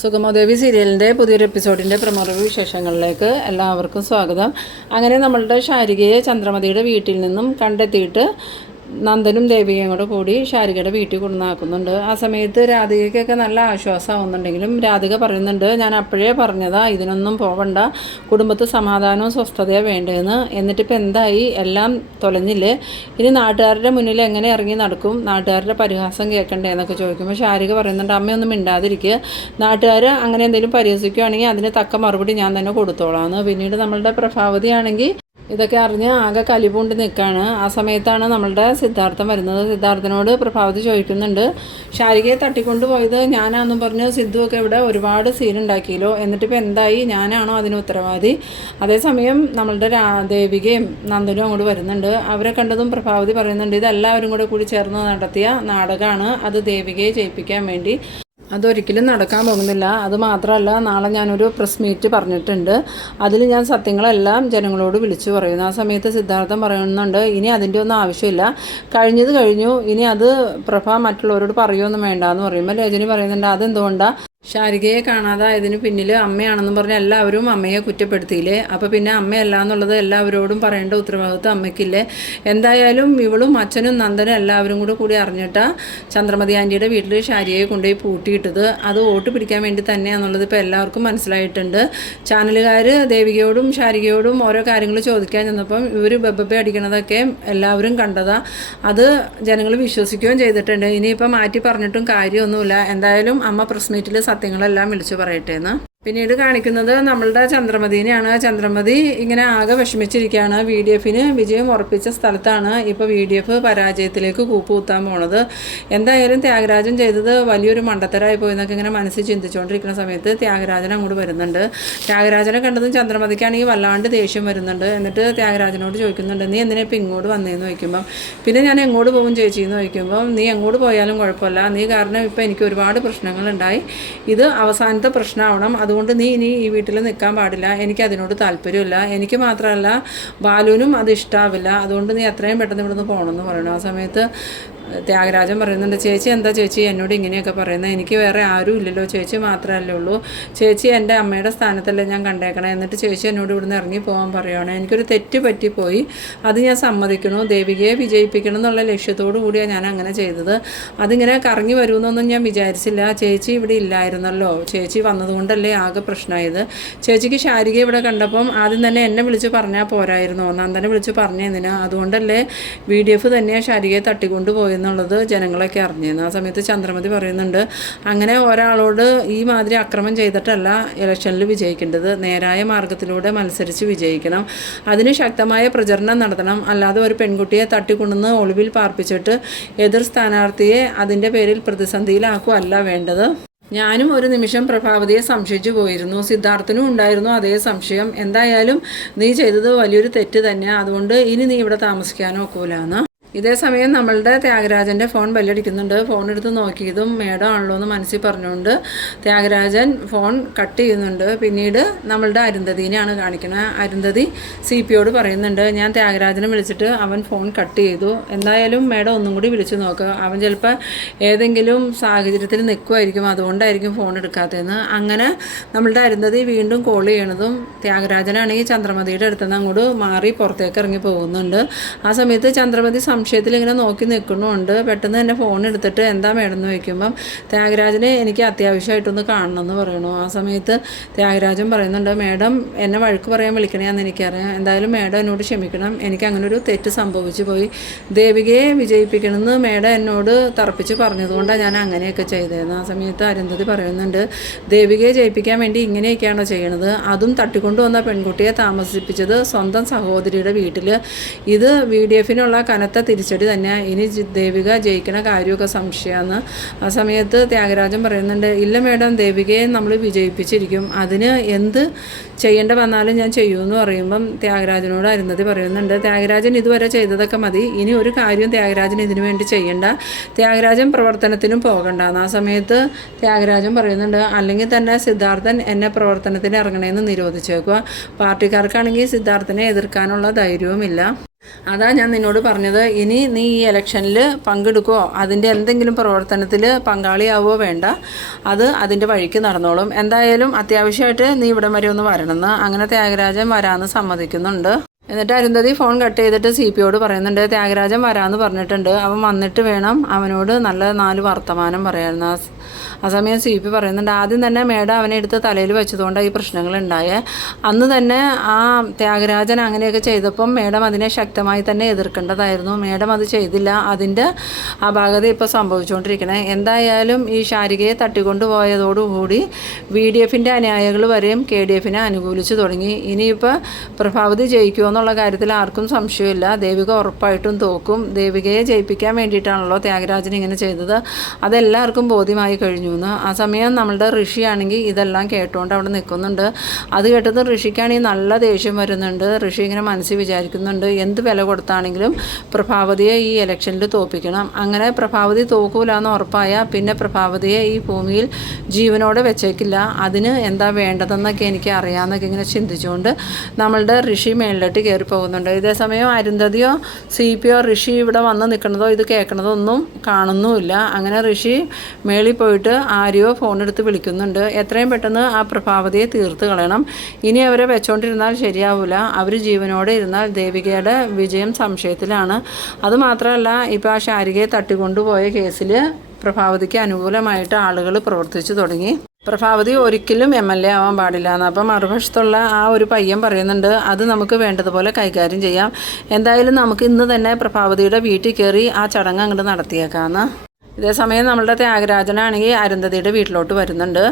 സുഗമോദേവി സീരിയലിൻ്റെ പുതിയൊരു എപ്പിസോഡിൻ്റെ promo review വിശേഷങ്ങളിലേക്ക് എല്ലാവർക്കും സ്വാഗതം. അങ്ങനെ നമ്മളുടെ ശാരികയെ ചന്ദ്രമതിയുടെ വീട്ടിൽ നിന്നും കണ്ടെത്തിയിട്ട് നന്ദനും ദേവികയും കൂടെ കൂടി ശാരികയുടെ വീട്ടിൽ കൊണ്ടുവന്നാക്കുന്നുണ്ട്. ആ സമയത്ത് രാധികയ്ക്കൊക്കെ നല്ല ആശ്വാസമാവുന്നുണ്ടെങ്കിലും രാധിക പറയുന്നുണ്ട്, ഞാൻ അപ്പോഴേ പറഞ്ഞതാ ഇതിനൊന്നും പോവണ്ട, കുടുംബത്തിൽ സമാധാനവും സ്വസ്ഥതയോ വേണ്ടതെന്ന്. എന്നിട്ടിപ്പോൾ എന്തായി, എല്ലാം തൊലഞ്ഞില്ലേ, ഇനി നാട്ടുകാരുടെ മുന്നിൽ എങ്ങനെ ഇറങ്ങി നടക്കും, നാട്ടുകാരുടെ പരിഹാസം കേൾക്കണ്ടേ എന്നൊക്കെ ചോദിക്കുമ്പോൾ ശാരിക പറയുന്നുണ്ട്, അമ്മയൊന്നും മിണ്ടാതിരിക്കുക, നാട്ടുകാർ അങ്ങനെ എന്തെങ്കിലും പരിഹസിക്കുകയാണെങ്കിൽ അതിന് തക്ക മറുപടി ഞാൻ തന്നെ കൊടുത്തോളാം. പിന്നീട് നമ്മളുടെ പ്രഭാവതിയാണെങ്കിൽ ഇതൊക്കെ അറിഞ്ഞ് ആകെ കലിപൂണ്ട് നിൽക്കുകയാണ്. ആ സമയത്താണ് നമ്മളുടെ സിദ്ധാർത്ഥൻ വരുന്നത്. സിദ്ധാർത്ഥനോട് പ്രഭാവതി ചോദിക്കുന്നുണ്ട്, ശാരികയെ തട്ടിക്കൊണ്ടുപോയത് ഞാനാണെന്നും പറഞ്ഞ് സിദ്ധുവൊക്കെ ഇവിടെ ഒരുപാട് സീനുണ്ടാക്കിയല്ലോ, എന്നിട്ടിപ്പോൾ എന്തായി, ഞാനാണോ അതിന് ഉത്തരവാദി? അതേസമയം നമ്മളുടെ ദേവികയും നന്ദനും അങ്ങോട്ട് വരുന്നുണ്ട്. അവരെ കണ്ടതും പ്രഭാവതി പറയുന്നുണ്ട്, ഇതെല്ലാവരും കൂടി ചേർന്ന് നടത്തിയ നാടകമാണ്, അത് ദേവികയെ ജയിപ്പിക്കാൻ വേണ്ടി, അതൊരിക്കലും നടക്കാൻ പോകുന്നില്ല. അതുമാത്രമല്ല, നാളെ ഞാനൊരു പ്രസ് മീറ്റ് പറഞ്ഞിട്ടുണ്ട്, അതിൽ ഞാൻ സത്യങ്ങളെല്ലാം ജനങ്ങളോട് വിളിച്ചു പറയുന്നു. ആ സമയത്ത് സിദ്ധാർത്ഥൻ പറയുന്നുണ്ട്, ഇനി അതിൻ്റെ ഒന്നും ആവശ്യമില്ല, കഴിഞ്ഞത് കഴിഞ്ഞു, ഇനി അത് പ്രഭ മറ്റുള്ളവരോട് പറയുമൊന്നും വേണ്ടെന്ന് പറയുമ്പോൾ രജനി പറയുന്നുണ്ട്, അതെന്തുകൊണ്ടാണ് ശാരികയെ കാണാതായതിന് പിന്നിൽ അമ്മയാണെന്നും പറഞ്ഞ് എല്ലാവരും അമ്മയെ കുറ്റപ്പെടുത്തിയില്ലേ, അപ്പോൾ പിന്നെ അമ്മയല്ല എന്നുള്ളത് എല്ലാവരോടും പറയേണ്ട ഉത്തരവാദിത്വം അമ്മയ്ക്കില്ലേ? എന്തായാലും ഇവളും അച്ഛനും നന്ദനും എല്ലാവരും കൂടി അറിഞ്ഞിട്ടാണ് ചന്ദ്രമതി ആൻറ്റിയുടെ വീട്ടിൽ ശാരികയെ കൊണ്ടുപോയി പൂട്ടിയിട്ടത്. അത് വോട്ട് പിടിക്കാൻ വേണ്ടി തന്നെയാണെന്നുള്ളത് ഇപ്പോൾ എല്ലാവർക്കും മനസ്സിലായിട്ടുണ്ട്. ചാനലുകാർ ദേവികയോടും ശാരികയോടും ഓരോ കാര്യങ്ങൾ ചോദിക്കാൻ ചെന്നപ്പം ഇവർ ബബ്ബെ അടിക്കണതൊക്കെ എല്ലാവരും കണ്ടതാണ്. അത് ജനങ്ങൾ വിശ്വസിക്കുകയും ചെയ്തിട്ടുണ്ട്. ഇനിയിപ്പോൾ മാറ്റി പറഞ്ഞിട്ടും കാര്യമൊന്നുമില്ല. എന്തായാലും അമ്മ പ്രസ് മീറ്റിൽ സത്യങ്ങളെല്ലാം വിളിച്ചു പറയട്ടെ എന്ന്. പിന്നീട് കാണിക്കുന്നത് നമ്മളുടെ ചന്ദ്രമതിനെയാണ്. ചന്ദ്രമതി ഇങ്ങനെ ആകെ വിഷമിച്ചിരിക്കുകയാണ്. VDF വിജയം ഉറപ്പിച്ച സ്ഥലത്താണ് ഇപ്പോൾ VDF പരാജയത്തിലേക്ക് കൂപ്പുകുത്താൻ പോണത്. എന്തായാലും ത്യാഗരാജൻ ചെയ്തത് വലിയൊരു മണ്ടത്തരായി പോയെന്നൊക്കെ ഇങ്ങനെ മനസ്സിൽ ചിന്തിച്ചുകൊണ്ടിരിക്കുന്ന സമയത്ത് ത്യാഗരാജൻ അങ്ങോട്ട് വരുന്നുണ്ട്. ത്യാഗരാജനെ കണ്ടതും ചന്ദ്രമതിക്കാണെങ്കിൽ വല്ലാണ്ട് ദേഷ്യം വരുന്നുണ്ട്. എന്നിട്ട് ത്യാഗരാജനോട് ചോദിക്കുന്നുണ്ട്, നീ എന്തിനാ ഇപ്പം ഇങ്ങോട്ട് വന്നതെന്ന് ചോദിക്കുമ്പം, പിന്നെ ഞാൻ എങ്ങോട്ട് പോകും ചേച്ചി എന്ന് ചോദിക്കുമ്പം, നീ എങ്ങോട്ട് പോയാലും കുഴപ്പമില്ല, നീ കാരണം ഇപ്പം എനിക്ക് ഒരുപാട് പ്രശ്നങ്ങളുണ്ടായി, ഇത് അവസാനത്തെ പ്രശ്നമാവണം, അതുകൊണ്ട് നീ ഇനി ഈ വീട്ടിൽ നിൽക്കാൻ പാടില്ല, എനിക്ക് അതിനോട് താല്പര്യമില്ല, എനിക്ക് മാത്രമല്ല ബാലുവിനും അത് ഇഷ്ടാവില്ല, അതുകൊണ്ട് നീ എത്രയും പെട്ടെന്ന് ഇവിടുന്ന് പോകണമെന്ന് പറയണം. ആ സമയത്ത് ത്യാഗരാജൻ പറയുന്നുണ്ട്, ചേച്ചി എന്താ ചേച്ചി എന്നോട് ഇങ്ങനെയൊക്കെ പറയുന്നത്, എനിക്ക് വേറെ ആരും ഇല്ലല്ലോ, ചേച്ചി മാത്രമല്ലേ ഉള്ളൂ, ചേച്ചി എൻ്റെ അമ്മയുടെ സ്ഥാനത്തല്ലേ ഞാൻ കണ്ടേക്കണേ, എന്നിട്ട് ചേച്ചി എന്നോട് ഇവിടുന്ന് ഇറങ്ങി പോകാൻ പറയുകയാണ്, എനിക്കൊരു തെറ്റ് പറ്റിപ്പോയി, അത് ഞാൻ സമ്മതിക്കണു, ദേവികയെ വിജയിപ്പിക്കണം എന്നുള്ള ലക്ഷ്യത്തോടു കൂടിയാണ് ഞാൻ അങ്ങനെ ചെയ്തത്, അതിങ്ങനെ കറങ്ങി വരുമെന്നൊന്നും ഞാൻ വിചാരിച്ചില്ല, ചേച്ചി ഇവിടെ ഇല്ലായിരുന്നല്ലോ, ചേച്ചി വന്നതുകൊണ്ടല്ലേ ആകെ പ്രശ്നമായത്, ചേച്ചിക്ക് ശാരിക ഇവിടെ കണ്ടപ്പം ആദ്യം തന്നെ എന്നെ വിളിച്ച് പറഞ്ഞാൽ പോരായിരുന്നോ, നന്ദനെ വിളിച്ച് പറഞ്ഞതിനാ, അതുകൊണ്ടല്ലേ VDF തന്നെയാണ് ശാരികയെ തട്ടിക്കൊണ്ട് പോയത് എന്നുള്ളത് ജനങ്ങളൊക്കെ അറിഞ്ഞിരുന്നു. ആ സമയത്ത് ചന്ദ്രമതി പറയുന്നുണ്ട്, അങ്ങനെ ഒരാളോട് ഈ മാതിരി അക്രമം ചെയ്തിട്ടല്ല ഇലക്ഷനിൽ വിജയിക്കേണ്ടത്, നേരായ മാർഗത്തിലൂടെ മത്സരിച്ച് വിജയിക്കണം, അതിന് ശക്തമായ പ്രചരണം നടത്തണം, അല്ലാതെ ഒരു പെൺകുട്ടിയെ തട്ടിക്കൊണ്ടുവന്ന് ഒളിവിൽ പാർപ്പിച്ചിട്ട് എതിർ സ്ഥാനാർത്ഥിയെ അതിൻ്റെ പേരിൽ പ്രതിസന്ധിയിലാക്കുകയല്ല വേണ്ടത്. ഞാനും ഒരു നിമിഷം പ്രഭാവതിയെ സംശയിച്ചു പോയിരുന്നു, സിദ്ധാർത്ഥനും ഉണ്ടായിരുന്നു അതേ സംശയം, എന്തായാലും നീ ചെയ്തത് വലിയൊരു തെറ്റ് തന്നെയാണ്, അതുകൊണ്ട് ഇനി നീ ഇവിടെ താമസിക്കാനോ ഒക്കൂലെന്ന്. ഇതേ സമയം നമ്മളുടെ ത്യാഗരാജൻ്റെ ഫോൺ ബെല്ലടിക്കുന്നുണ്ട്. ഫോൺ എടുത്ത് നോക്കിയതും മേഡം ആണല്ലോ എന്ന് മനസ്സിൽ പറഞ്ഞുകൊണ്ട് ത്യാഗരാജൻ ഫോൺ കട്ട് ചെയ്യുന്നുണ്ട്. പിന്നീട് നമ്മളുടെ അരുന്ധതിനെയാണ് കാണിക്കുന്നത്. അരുന്ധതി CPയോട് പറയുന്നുണ്ട്, ഞാൻ ത്യാഗരാജനെ വിളിച്ചിട്ട് അവൻ ഫോൺ കട്ട് ചെയ്തു, എന്തായാലും മേഡം ഒന്നും കൂടി വിളിച്ചു നോക്കുക, അവൻ ചിലപ്പോൾ ഏതെങ്കിലും സാഹചര്യത്തിൽ നിൽക്കുമായിരിക്കും, അതുകൊണ്ടായിരിക്കും ഫോൺ എടുക്കാത്തതെന്ന്. അങ്ങനെ നമ്മളുടെ അരുന്ധതി വീണ്ടും കോൾ ചെയ്യണതും ത്യാഗരാജനാണെങ്കിൽ ചന്ദ്രമതിയുടെ അടുത്തുനിന്ന് അങ്ങോട്ട് മാറി പുറത്തേക്ക് ഇറങ്ങി പോകുന്നുണ്ട്. ആ സമയത്ത് ചന്ദ്രമതി സംശയത്തിൽ ഇങ്ങനെ നോക്കി നിൽക്കുന്നുണ്ട്. പെട്ടെന്ന് തന്നെ ഫോൺ എടുത്തിട്ട് എന്താ മേഡം എന്ന് ചോദിക്കുമ്പം ത്യാഗരാജനെ എനിക്ക് അത്യാവശ്യമായിട്ടൊന്ന് കാണണമെന്ന് പറയണു. ആ സമയത്ത് ത്യാഗരാജൻ പറയുന്നുണ്ട്, മേഡം എന്നെ വഴക്ക് പറയാൻ വിളിക്കണേന്ന് എനിക്കറിയാം, എന്തായാലും മേഡം എന്നോട് ക്ഷമിക്കണം, എനിക്ക് അങ്ങനൊരു തെറ്റ് സംഭവിച്ചു പോയി, ദേവികയെ വിജയിപ്പിക്കണമെന്ന് മേഡം എന്നോട് തറപ്പിച്ച് പറഞ്ഞതുകൊണ്ടാണ് ഞാൻ അങ്ങനെയൊക്കെ ചെയ്തതെന്ന്. ആ സമയത്ത് അരുന്ധതി പറയുന്നുണ്ട്, ദേവികയെ ജയിപ്പിക്കാൻ വേണ്ടി ഇങ്ങനെയൊക്കെയാണോ ചെയ്യണത്, അതും തട്ടിക്കൊണ്ടുവന്ന പെൺകുട്ടിയെ താമസിപ്പിച്ചത് സ്വന്തം സഹോദരിയുടെ വീട്ടിൽ, ഇത് VDFനുള്ള കനത്ത തിരിച്ചടി തന്നെ, ഇനി ദേവിക ജയിക്കണ കാര്യമൊക്കെ സംശയമാണ്. ആ സമയത്ത് ത്യാഗരാജൻ പറയുന്നുണ്ട്, ഇല്ല മേഡം, ദേവികയെ നമ്മൾ വിജയിപ്പിച്ചിരിക്കും, അതിന് എന്ത് ചെയ്യേണ്ട വന്നാലും ഞാൻ ചെയ്യുമെന്ന് പറയുമ്പം ത്യാഗരാജനോട് അരുന്ധതി പറയുന്നുണ്ട്, ത്യാഗരാജൻ ഇതുവരെ ചെയ്തതൊക്കെ മതി, ഇനി ഒരു കാര്യം ത്യാഗരാജൻ ഇതിനു വേണ്ടി ചെയ്യണ്ട, ത്യാഗരാജൻ പ്രവർത്തനത്തിനും പോകണ്ടെന്ന്. ആ സമയത്ത് ത്യാഗരാജൻ പറയുന്നുണ്ട്, അല്ലെങ്കിൽ തന്നെ സിദ്ധാർത്ഥൻ എന്നെ പ്രവർത്തനത്തിന് ഇറങ്ങണേന്ന് നിരോധിച്ചേക്കുക, പാർട്ടിക്കാർക്കാണെങ്കിൽ സിദ്ധാർത്ഥനെ എതിർക്കാനുള്ള ധൈര്യവുമില്ല. അതാ ഞാൻ നിന്നോട് പറഞ്ഞത്, ഇനി നീ ഈ ഇലക്ഷനിൽ പങ്കെടുക്കുമോ അതിൻ്റെ എന്തെങ്കിലും പ്രവർത്തനത്തിൽ പങ്കാളിയാവുമോ വേണ്ട, അത് അതിൻ്റെ വഴിക്ക് നടന്നോളും. എന്തായാലും അത്യാവശ്യമായിട്ട് നീ ഇവിടം വരെ ഒന്ന് വരണമെന്ന്. അങ്ങനെ ത്യാഗരാജൻ വരാമെന്ന് സമ്മതിക്കുന്നുണ്ട്. എന്നിട്ട് അരുന്ധതി ഫോൺ കട്ട് ചെയ്തിട്ട് CPയോട് പറയുന്നുണ്ട്, ത്യാഗരാജൻ വരാമെന്ന് പറഞ്ഞിട്ടുണ്ട്, അവൻ വന്നിട്ട് വേണം അവനോട് നല്ല 4 വർത്തമാനം പറയായിരുന്നു. ആ സമയം CP പറയുന്നുണ്ട്, ആദ്യം തന്നെ മേഡം അവനെ എടുത്ത് തലയിൽ വെച്ചതുകൊണ്ടാണ് ഈ പ്രശ്നങ്ങളുണ്ടായേ. അന്ന് തന്നെ ആ ത്യാഗരാജൻ അങ്ങനെയൊക്കെ ചെയ്തപ്പം മേഡം അതിനെ ശക്തമായി തന്നെ എതിർക്കേണ്ടതായിരുന്നു. മേഡം അത് ചെയ്തില്ല. അതിൻ്റെ അപാകത ഇപ്പോൾ സംഭവിച്ചുകൊണ്ടിരിക്കണേ. എന്തായാലും ഈ ശാരികയെ തട്ടിക്കൊണ്ടുപോയതോടുകൂടി VDFൻ്റെ അനുയായികൾ വരെയും KDFനെ അനുകൂലിച്ച് തുടങ്ങി. ഇനിയിപ്പോൾ പ്രഭാവതി ജയിക്കുമോ എന്നുള്ള കാര്യത്തിൽ ആർക്കും സംശയമില്ല. ദേവിക ഉറപ്പായിട്ടും തോക്കും. ദേവികയെ ജയിപ്പിക്കാൻ വേണ്ടിയിട്ടാണല്ലോ ത്യാഗരാജൻ ഇങ്ങനെ ചെയ്തത്. അതെല്ലാവർക്കും ബോധ്യമായി കഴിഞ്ഞു എന്ന്. ആ സമയം നമ്മളുടെ ഋഷിയാണെങ്കിൽ ഇതെല്ലാം കേട്ടുകൊണ്ട് അവിടെ നിൽക്കുന്നുണ്ട്. അത് കേട്ടത് ഋഷിക്കാണെങ്കിൽ നല്ല ദേഷ്യം വരുന്നുണ്ട്. ഋഷി ഇങ്ങനെ മനസ്സിൽ വിചാരിക്കുന്നുണ്ട്, എന്ത് വില കൊടുത്താണെങ്കിലും പ്രഭാവതിയെ ഈ ഇലക്ഷനിൽ തോൽപ്പിക്കണം. അങ്ങനെ പ്രഭാവതി തോക്കൂല എന്ന് ഉറപ്പായാൽ പിന്നെ പ്രഭാവതിയെ ഈ ഭൂമിയിൽ ജീവനോടെ വെച്ചേക്കില്ല. അതിന് എന്താ വേണ്ടതെന്നൊക്കെ എനിക്ക് അറിയാമെന്നൊക്കെ ഇങ്ങനെ ചിന്തിച്ചുകൊണ്ട് നമ്മളുടെ ഋഷി മേളിലോട്ട് കയറി പോകുന്നുണ്ട്. ഇതേസമയം അരുന്ധതിയോ CPയോ ഋഷി ഇവിടെ വന്ന് നിൽക്കണതോ ഇത് കേൾക്കണതോ ഒന്നും കാണുന്നുമില്ല. അങ്ങനെ ഋഷി മേളിൽ പോയിട്ട് ആരെയോ ഫോൺ എടുത്ത് വിളിക്കുന്നുണ്ട്. എത്രയും പെട്ടെന്ന് ആ പ്രഭാവതിയെ തീർത്ത് കളയണം. ഇനി അവരെ വെച്ചോണ്ടിരുന്നാൽ ശരിയാവില്ല. അവർ ജീവനോടെ ഇരുന്നാൽ ദേവികയുടെ വിജയം സംശയത്തിലാണ്. അതുമാത്രമല്ല, ഇപ്പോൾ ആ ശാരികയെ തട്ടിക്കൊണ്ടുപോയ കേസിൽ പ്രഭാവതിക്ക് അനുകൂലമായിട്ട് ആളുകൾ പ്രവർത്തിച്ചു തുടങ്ങി. പ്രഭാവതി ഒരിക്കലും MLA ആവാൻ പാടില്ല എന്ന്. അപ്പം മറുവശത്തുള്ള ആ ഒരു പയ്യൻ പറയുന്നുണ്ട്, അത് നമുക്ക് വേണ്ടതുപോലെ കൈകാര്യം ചെയ്യാം. എന്തായാലും നമുക്ക് ഇന്ന് തന്നെ പ്രഭാവതിയുടെ വീട്ടിൽ കയറി ആ ചടങ്ങ് അങ്ങോട്ട് നടത്തിയേക്കാമെന്ന്. ഇതേസമയം നമ്മളുടെ ത്യാഗരാജനാണെങ്കിൽ അരുന്ധതിയുടെ വീട്ടിലോട്ട് വരുന്നുണ്ട്.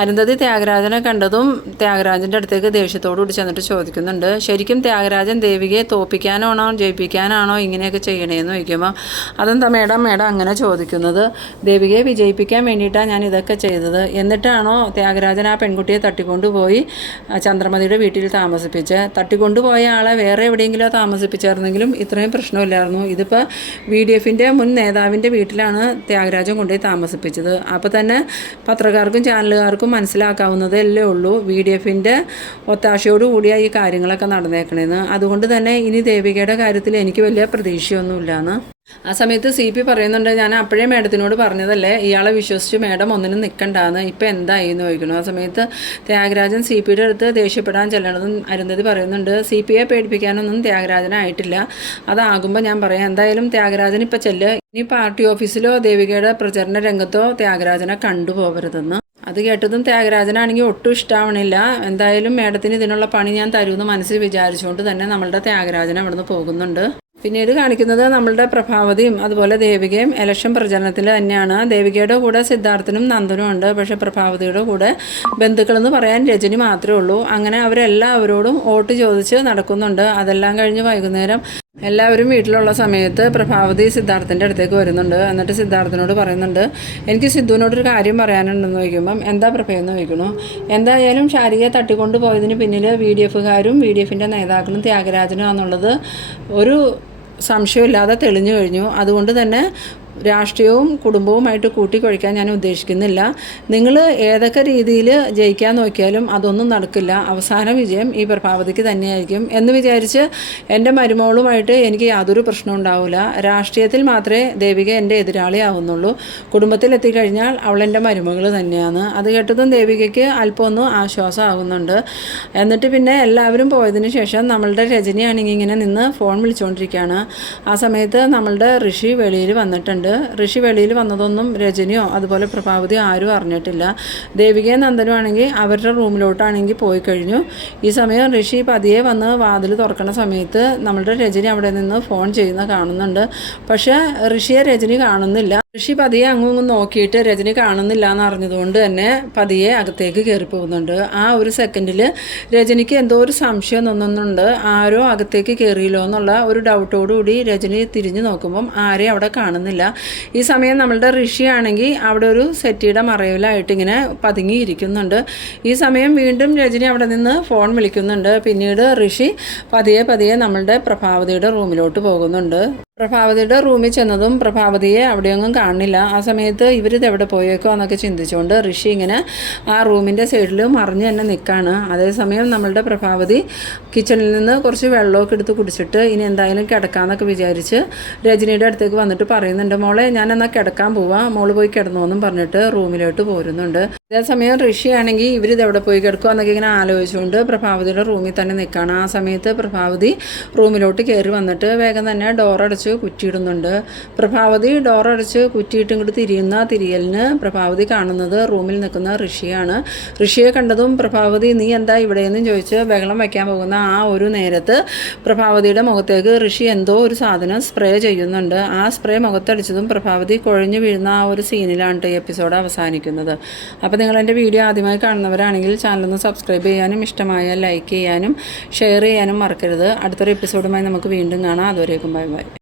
അരുന്ധതി ത്യാഗരാജനെ കണ്ടതും ത്യാഗരാജൻ്റെ അടുത്തേക്ക് ദേഷ്യത്തോടുകൂടി ചെന്നിട്ട് ചോദിക്കുന്നുണ്ട്, ശരിക്കും ത്യാഗരാജൻ ദേവികയെ തോൽപ്പിക്കാനാണോ ജയിപ്പിക്കാനാണോ ഇങ്ങനെയൊക്കെ ചെയ്യണേന്ന് ചോദിക്കുമ്പോൾ, അതെന്താ മേഡം അങ്ങനെ ചോദിക്കുന്നത്? ദേവികയെ വിജയിപ്പിക്കാൻ വേണ്ടിയിട്ടാണ് ഞാൻ ഇതൊക്കെ ചെയ്തത്. എന്നിട്ടാണോ ത്യാഗരാജൻ ആ പെൺകുട്ടിയെ തട്ടിക്കൊണ്ടുപോയി ചന്ദ്രമതിയുടെ വീട്ടിൽ താമസിപ്പിച്ച്? തട്ടിക്കൊണ്ടുപോയ ആളെ വേറെ എവിടെയെങ്കിലോ താമസിപ്പിച്ചായിരുന്നെങ്കിലും ഇത്രയും പ്രശ്നമില്ലായിരുന്നു. ഇതിപ്പോൾ VDFൻ്റെ മുൻ നേതാവിൻ്റെ വീട്ടിലാണ് ത്യാഗരാജൻ കൊണ്ടുപോയി താമസിപ്പിച്ചത്. അപ്പോൾ തന്നെ പത്രക്കാർക്കും ചാനലുകാർക്കും മനസ്സിലാക്കാവുന്നതല്ലേ ഉള്ളൂ VDFൻ്റെ ഒത്താശയോടുകൂടിയാണ് ഈ കാര്യങ്ങളൊക്കെ നടന്നേക്കണേന്ന്. അതുകൊണ്ട് തന്നെ ഇനി ദേവികയുടെ കാര്യത്തിൽ എനിക്ക് വലിയ പ്രതീക്ഷയൊന്നുമില്ലാന്ന്. ആ സമയത്ത് CP പറയുന്നുണ്ട്, ഞാൻ അപ്പോഴേ മേഡത്തിനോട് പറഞ്ഞതല്ലേ ഇയാളെ വിശ്വസിച്ച് മേഡം ഒന്നിനും നിൽക്കണ്ടാന്ന്, ഇപ്പം എന്തായി എന്ന് ചോദിക്കണം. ആ സമയത്ത് ത്യാഗരാജൻ CPയുടെ അടുത്ത് ദേഷ്യപ്പെടാൻ ചെല്ലണതും അരുന്ധതി പറയുന്നുണ്ട്, CPയെ പേടിപ്പിക്കാനൊന്നും ത്യാഗരാജനായിട്ടില്ല. അതാകുമ്പോൾ ഞാൻ പറയാം. എന്തായാലും ത്യാഗരാജൻ ഇപ്പം ചെല്ല്. ഇനി പാർട്ടി ഓഫീസിലോ ദേവികയുടെ പ്രചരണ രംഗത്തോ ത്യാഗരാജനെ കണ്ടുപോകരുതെന്ന്. അത് കേട്ടതും ത്യാഗരാജനാണെങ്കിൽ ഒട്ടും ഇഷ്ടാവണില്ല. എന്തായാലും മേഡത്തിന് ഇതിനുള്ള പണി ഞാൻ തരുമെന്ന് മനസ്സിൽ വിചാരിച്ചുകൊണ്ട് തന്നെ നമ്മളുടെ ത്യാഗരാജൻ അവിടുന്ന് പോകുന്നുണ്ട്. പിന്നീട് കാണിക്കുന്നത് നമ്മളുടെ പ്രഭാവതിയും അതുപോലെ ദേവികയും ഇലക്ഷൻ പ്രചരണത്തിൽ തന്നെയാണ്. ദേവികയുടെ കൂടെ സിദ്ധാർത്ഥനും നന്ദനും ഉണ്ട്. പക്ഷേ പ്രഭാവതിയുടെ കൂടെ ബന്ധുക്കളെന്ന് പറയാൻ രജനി മാത്രമേ ഉള്ളൂ. അങ്ങനെ അവരെല്ലാവരോടും വോട്ട് ചോദിച്ച് നടക്കുന്നുണ്ട്. അതെല്ലാം കഴിഞ്ഞ് വൈകുന്നേരം എല്ലാവരും വീട്ടിലുള്ള സമയത്ത് പ്രഭാവതി സിദ്ധാർത്ഥൻ്റെ അടുത്തേക്ക് വരുന്നുണ്ട്. എന്നിട്ട് സിദ്ധാർത്ഥനോട് പറയുന്നുണ്ട്, എനിക്ക് സിദ്ധുവിനോടൊരു കാര്യം പറയാനുണ്ടെന്ന് ചോദിക്കുമ്പം, എന്താ പ്രഭയെന്ന് ചോദിക്കണു. എന്തായാലും ശാരികയെ തട്ടിക്കൊണ്ട് പോയതിന് പിന്നിൽ VDFകാരും VDFൻ്റെ നേതാക്കളും ത്യാഗരാജനും എന്നുള്ളത് ഒരു സംശയമില്ലാതെ തെളിഞ്ഞു കഴിഞ്ഞു. അതുകൊണ്ട് തന്നെ രാഷ്ട്രീയവും കുടുംബവുമായിട്ട് കൂട്ടിക്കൊഴിക്കാൻ ഞാൻ ഉദ്ദേശിക്കുന്നില്ല. നിങ്ങൾ ഏതൊക്കെ രീതിയിൽ ജയിക്കാൻ നോക്കിയാലും അതൊന്നും നടക്കില്ല. അവസാന വിജയം ഈ പ്രഭാവതിക്ക് തന്നെയായിരിക്കും എന്ന് വിചാരിച്ച് എൻ്റെ മരുമകളുമായിട്ട് എനിക്ക് യാതൊരു പ്രശ്നവും ഉണ്ടാവില്ല. രാഷ്ട്രീയത്തിൽ മാത്രമേ ദേവിക എൻ്റെ എതിരാളിയാവുന്നുള്ളൂ. കുടുംബത്തിൽ എത്തിക്കഴിഞ്ഞാൽ അവൾ എൻ്റെ മരുമകൾ തന്നെയാണ്. അത് കേട്ടതും ദേവികയ്ക്ക് അല്പമൊന്നും ആശ്വാസമാകുന്നുണ്ട്. എന്നിട്ട് പിന്നെ എല്ലാവരും പോയതിന് ശേഷം നമ്മളുടെ രജനിയാണെങ്കിൽ ഇങ്ങനെ നിന്ന് ഫോൺ വിളിച്ചുകൊണ്ടിരിക്കുകയാണ്. ആ സമയത്ത് നമ്മളുടെ ഋഷി വെളിയിൽ വന്നിട്ടുണ്ട്. ഋഷി വെളിയിൽ വന്നതൊന്നും രജനിയോ അതുപോലെ പ്രഭാവതിയോ ആരും അറിഞ്ഞിട്ടില്ല. ദേവികയും നന്ദനും ആണെങ്കിൽ അവരുടെ റൂമിലോട്ടാണെങ്കിൽ പോയി കഴിഞ്ഞു. ഈ സമയം ഋഷി പതിയെ വന്ന് വാതിൽ തുറക്കുന്ന സമയത്ത് നമ്മളുടെ രജനി അവിടെ നിന്ന് ഫോൺ ചെയ്യുന്ന കാണുന്നുണ്ട്. പക്ഷേ ഋഷിയെ രജനി കാണുന്നില്ല. ഋഷി പതിയെ അങ്ങും നോക്കിയിട്ട് രജനി കാണുന്നില്ല എന്ന് അറിഞ്ഞതുകൊണ്ട് തന്നെ പതിയെ അകത്തേക്ക് കയറി പോകുന്നുണ്ട്. ആ ഒരു സെക്കൻഡിൽ രജനിക്ക് എന്തോ ഒരു സംശയം തോന്നുന്നുണ്ട്. ആരോ അകത്തേക്ക് കയറിയല്ലോ എന്നുള്ള ഒരു ഡൗട്ടോടുകൂടി രജനി തിരിഞ്ഞു നോക്കുമ്പം ആരെയും അവിടെ കാണുന്നില്ല. ഈ സമയം നമ്മളുടെ ഋഷിയാണെങ്കിൽ അവിടെ ഒരു സെറ്റിയുടെ മറവിലായിട്ട് ഇങ്ങനെ പതുങ്ങിയിരിക്കുന്നുണ്ട്. ഈ സമയം വീണ്ടും രജനി അവിടെ നിന്ന് ഫോൺ വിളിക്കുന്നുണ്ട്. പിന്നീട് ഋഷി പതിയെ നമ്മളുടെ പ്രഭാവതിയുടെ റൂമിലോട്ട് പോകുന്നുണ്ട്. പ്രഭാവതിയുടെ റൂമിൽ ചെന്നതും പ്രഭാവതിയെ അവിടെയൊന്നും കാണില്ല. ആ സമയത്ത് ഇവരിത് എവിടെ പോയേക്കോ എന്നൊക്കെ ചിന്തിച്ചുകൊണ്ട് ഋഷി ഇങ്ങനെ ആ റൂമിൻ്റെ സൈഡിൽ മറിഞ്ഞ് തന്നെ നിൽക്കുകയാണ്. അതേസമയം നമ്മളുടെ പ്രഭാവതി കിച്ചണിൽ നിന്ന് കുറച്ച് വെള്ളമൊക്കെ എടുത്ത് കുടിച്ചിട്ട് ഇനി എന്തായാലും കിടക്കാമെന്നൊക്കെ വിചാരിച്ച് രജനിയുടെ അടുത്തേക്ക് വന്നിട്ട് പറയുന്നുണ്ട്, മോളെ ഞാൻ എന്നാൽ കിടക്കാൻ പോവാം, മോള് പോയി കിടന്നോന്നും പറഞ്ഞിട്ട് റൂമിലോട്ട് പോരുന്നുണ്ട്. അതേസമയം ഋഷി ആണെങ്കിൽ ഇവരിത് എവിടെ പോയി കിടക്കുക എന്നൊക്കെ ഇങ്ങനെ ആലോചിച്ചുകൊണ്ട് പ്രഭാവതിയുടെ റൂമിൽ തന്നെ നിൽക്കുകയാണ്. ആ സമയത്ത് പ്രഭാവതി റൂമിലോട്ട് കയറി വന്നിട്ട് വേഗം തന്നെ ഡോറടച്ച് കുറ്റിയിടുന്നുണ്ട്. പ്രഭാവതി ഡോറടച്ച് കുറ്റിയിട്ട് ഇങ്ങോട്ട് തിരിയുന്ന തിരിയലിന് പ്രഭാവതി കാണുന്നത് റൂമിൽ നിൽക്കുന്ന ഋഷിയാണ്. ഋഷിയെ കണ്ടതും പ്രഭാവതി നീ എന്താ ഇവിടെയെന്നും ചോദിച്ച് ബഹളം വയ്ക്കാൻ പോകുന്ന ആ ഒരു നേരത്ത് പ്രഭാവതിയുടെ മുഖത്തേക്ക് ഋഷി എന്തോ ഒരു സാധനം സ്പ്രേ ചെയ്യുന്നുണ്ട്. ആ സ്പ്രേ മുഖത്തടിച്ചതും പ്രഭാവതി കുഴഞ്ഞു വീഴുന്ന ആ ഒരു സീനിലാണ് ഈ എപ്പിസോഡ് അവസാനിക്കുന്നത്. അപ്പോൾ നിങ്ങൾ എൻ്റെ വീഡിയോ ആദ്യമായി കാണുന്നവരാണെങ്കിൽ ചാനലൊന്ന് സബ്സ്ക്രൈബ് ചെയ്യാനും ഇഷ്ടമായാൽ ലൈക്ക് ചെയ്യാനും ഷെയർ ചെയ്യാനും മറക്കരുത്. അടുത്തൊരു എപ്പിസോഡുമായി നമുക്ക് വീണ്ടും കാണാം. അതുവരേക്കും ബൈ ബൈ.